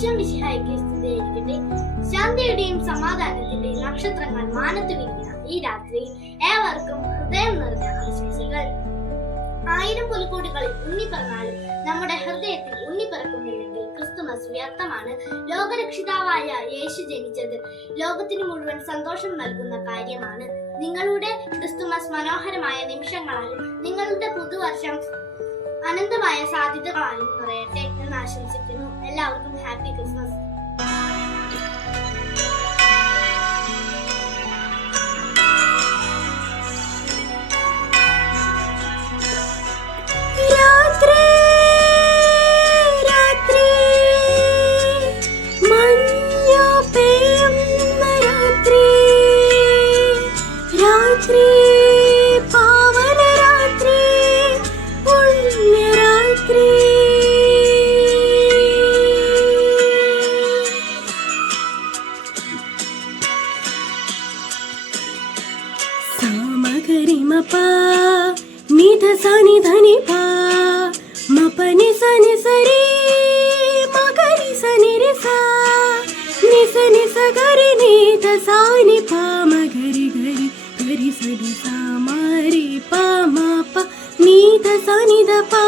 ഈശോ മിശിഹായ്ക്ക് സ്തുതിയായിരിക്കട്ടെ. ശാന്തിയുടെയും സമാധാനത്തിന്റെയും നക്ഷത്രങ്ങൾ മാനത്ത് വിരിഞ്ഞ ഈ രാത്രി ഏവർക്കും ഹൃദയം നിറഞ്ഞ ആശംസകൾ. 1000 പുൽക്കൂടുകളിൽ ഉണ്ണി പിറന്നാലും നമ്മുടെ ഹൃദയത്തിൽ ഉണ്ണി പിറക്കുന്നില്ലെങ്കിൽ ക്രിസ്തുമസ് വ്യർത്ഥമാണ്. ലോകരക്ഷിതാവായ യേശു ജനിച്ചത് ലോകത്തിന് മുഴുവൻ സന്തോഷം നൽകുന്ന കാര്യമാണ്. നിങ്ങളുടെ ക്രിസ്തുമസ് മനോഹരമായ നിമിഷങ്ങളാലും നിങ്ങളുടെ പുതുവർഷം അനന്തമായ സാധ്യതകളാലും നിറയട്ടെ എന്ന് ആശംസിക്കുന്നു. എല്ലാവർക്കും ഹാപ്പി ക്രിസ്മസ്. మగరిమపా నిధ సని ధని పా మపని సని సరి మగరి సని రి సా నిస నిస గరి నిధ సాని పా మగరి గరి గరి సని సా మరి పా మా పా నిధ సని ద పా